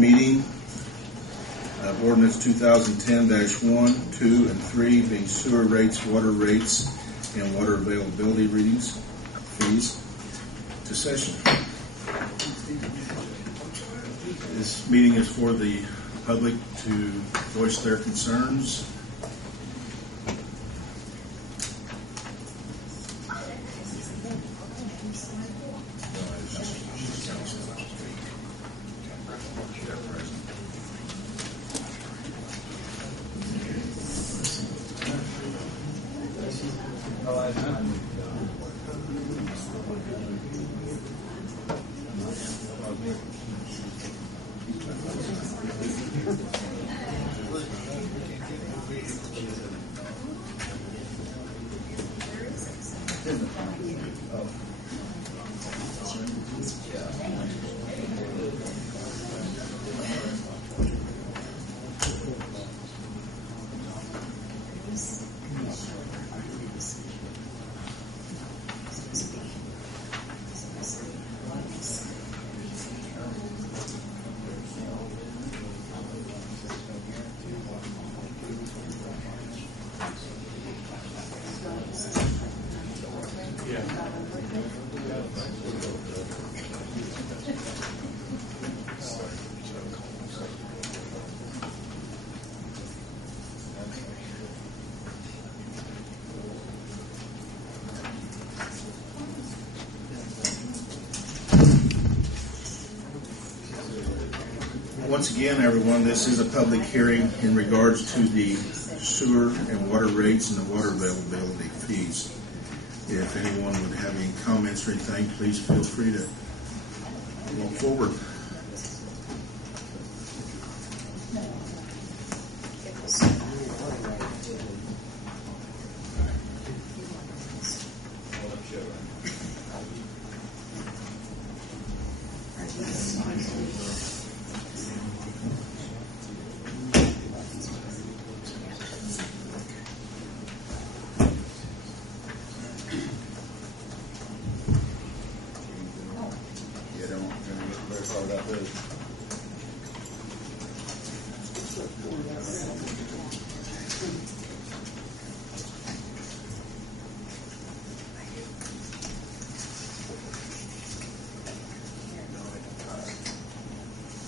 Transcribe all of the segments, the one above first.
meeting of ordinance 2010-1, 2, and 3 being sewer rates, water rates, and water availability fees to session. This meeting is for the public to voice their concerns. Once again, everyone, this is a public hearing in regards to the sewer and water rates and the water availability fees. If anyone would have any comments or anything, please feel free to walk forward.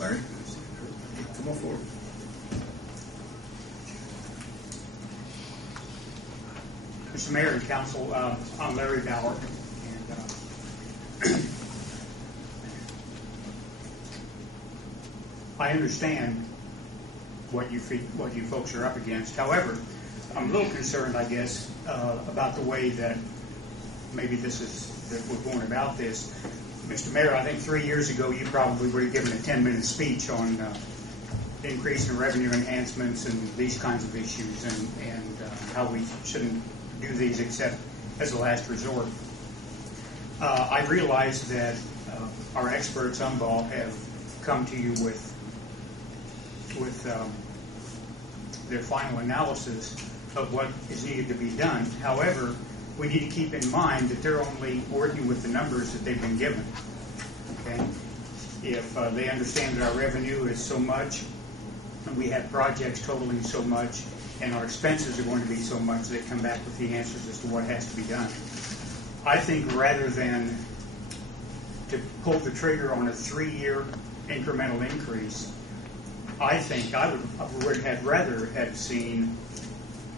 Larry, come on forward. Mr. Mayor and Council, I'm Larry Bauer, and I understand what you folks are up against. However, I'm a little concerned, I guess, about the way that maybe that we're going about this. Mr. Mayor, I think 3 years ago you probably would have given a 10-minute speech on increase in revenue enhancements and these kinds of issues, and how we shouldn't do these except as a last resort. I realize that our experts on ball have come to you with their final analysis of what is needed to be done. However, we need to keep in mind that they're only working with the numbers that they've been given. Okay? If they understand that our revenue is so much, and we have projects totaling so much, and our expenses are going to be so much, they come back with the answers as to what has to be done. I think rather than to pull the trigger on a 3-year incremental increase, I think I would have rather have seen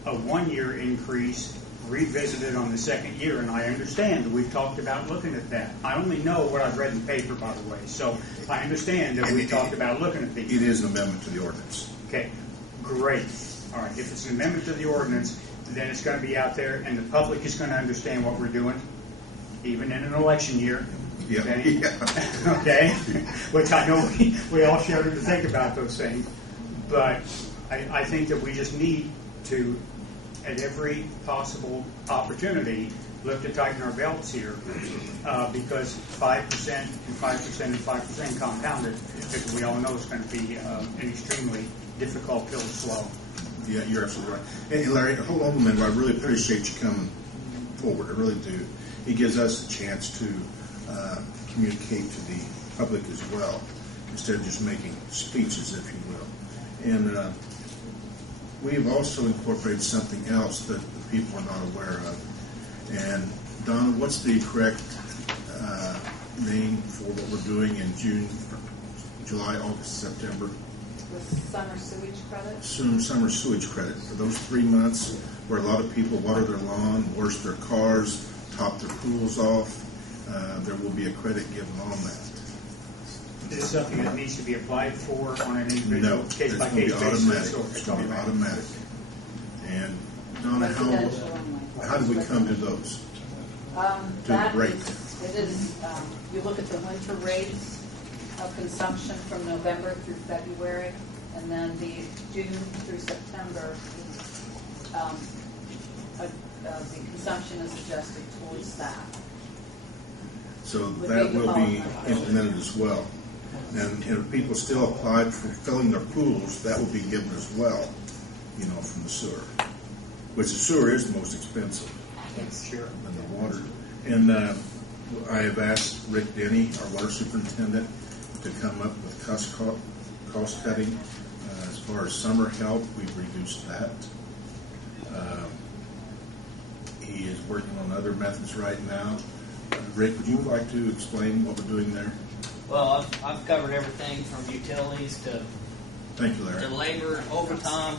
a 1-year increase revisited on the second year, and I understand that we've talked about looking at that. I only know what I've read in the paper, by the way, so I understand that we've talked about looking at these. It is an amendment to the ordinance. Okay, great. All right, if it's an amendment to the ordinance, then it's going to be out there, and the public is going to understand what we're doing, even in an election year. Yeah. Okay? Yeah. Okay? Which I know we all shudder to think about those things, but I think that we just need to, at every possible opportunity, look to tighten our belts here, because 5% and 5% and 5% compounded, because we all know it's going to be an extremely difficult pill to swallow. Yeah, you're absolutely right. Hey, Larry, hold on a minute. I really appreciate you coming forward. I really do. It gives us a chance to communicate to the public as well. instead of just making speeches, if you will. And we've also incorporated something else that the people are not aware of. And Donna, what's the correct name for what we're doing in June, July, August, September? The summer sewage credit? Summer sewage credit. For those 3 months where a lot of people water their lawn, wash their cars, top their pools off, there will be a credit given on that. Is this something that needs to be applied for on an individual No, it's going to be case-by-case automatic. basis? Or It's going to be automatic. And Donna, how do we come to those? That rate. it is, you look at the winter rates of consumption from November through February, and then the June through September, the consumption is adjusted towards that. So that will be implemented as well. And if people still apply for filling their pools, that will be given as well, from the sewer. Which the sewer is the most expensive Sure. than the water. And I have asked Rick Denny, our water superintendent, to come up with cost cutting. As far as summer help, we've reduced that. He is working on other methods right now. Rick, would you like to explain what we're doing there? Well, I've covered everything from utilities Thank you, Larry. to labor, overtime.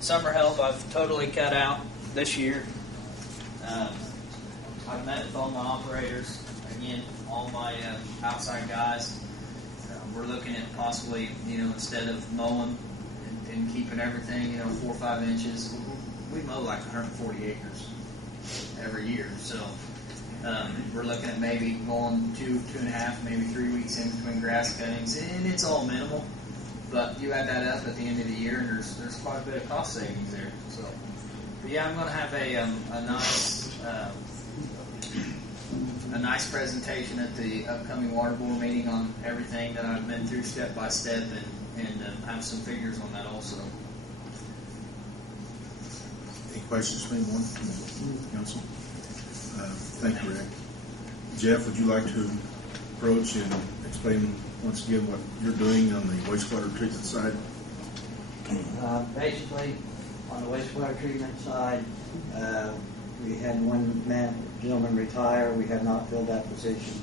Summer help I've totally cut out this year. I've met with all my operators, again, all my outside guys. We're looking at possibly, instead of mowing and keeping everything, 4 or 5 inches, we mow like 140 acres every year. So we're looking at maybe going 2.5, maybe 3 weeks in between grass cuttings, and it's all minimal. But you add that up at the end of the year, and there's quite a bit of cost savings there. So, but yeah, I'm going to have a nice presentation at the upcoming water board meeting on everything that I've been through step by step, and have some figures on that also. Any questions from anyone from the council? Thank you, Rick. Jeff, would you like to approach and explain once again what you're doing on the wastewater treatment side? Basically, on the wastewater treatment side, we had one gentleman retire. We have not filled that position.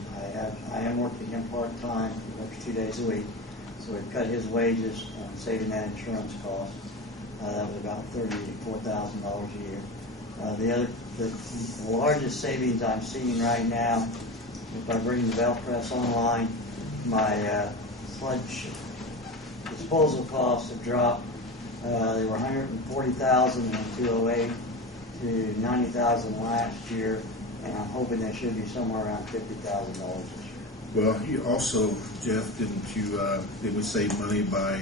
I am working him part-time. He works 2 days a week. So we've cut his wages and saving that insurance cost. That was about $34,000 a year. The largest savings I'm seeing right now, if I bring the belt press online, my sludge disposal costs have dropped. They were $140,000 in 2008 to $90,000 last year, and I'm hoping they should be somewhere around $50,000 this year. Well, you also, Jeff, did we save money by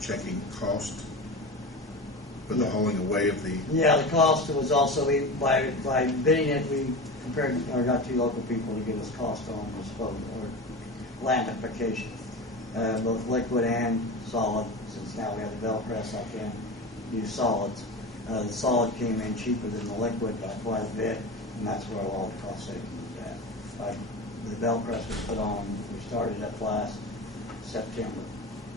checking cost for the hauling away of the? Yeah, the cost was also, by bidding it, we got 2 local people to give us cost on disposal or landification, both liquid and solid. Since now we have the belt press, I can use solids. The solid came in cheaper than the liquid by quite a bit, and that's where a lot of the cost savings is at. The belt press was put on, we started up last September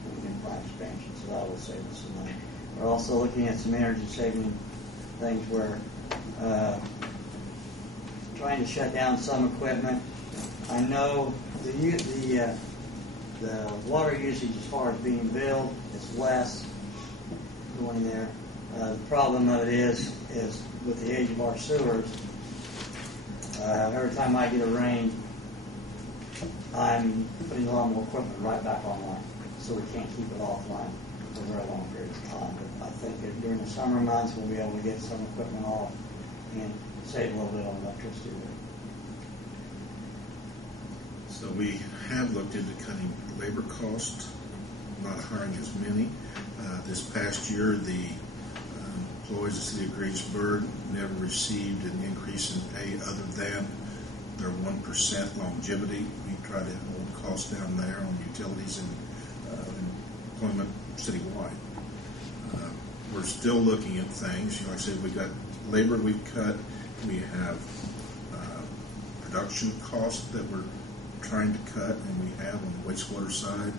with the new plant expansion, so that will save us some money. We're also looking at some energy saving things where trying to shut down some equipment. I know the water usage as far as being billed is less going there. The problem of it is with the age of our sewers, every time I get a rain, I'm putting a lot more equipment right back online, so we can't keep it offline for very long periods of time. But I think that during the summer months, we'll be able to get some equipment off and save a little bit on electricity there. So we have looked into cutting labor costs, not hiring as many. This past year, the employees of the city of Greensburg never received an increase in pay other than their 1% longevity. We try to hold costs down there on utilities and employment citywide. We're still looking at things. Like I said, we've got labor we've cut. We have production costs that we're trying to cut, and we have on the wastewater side.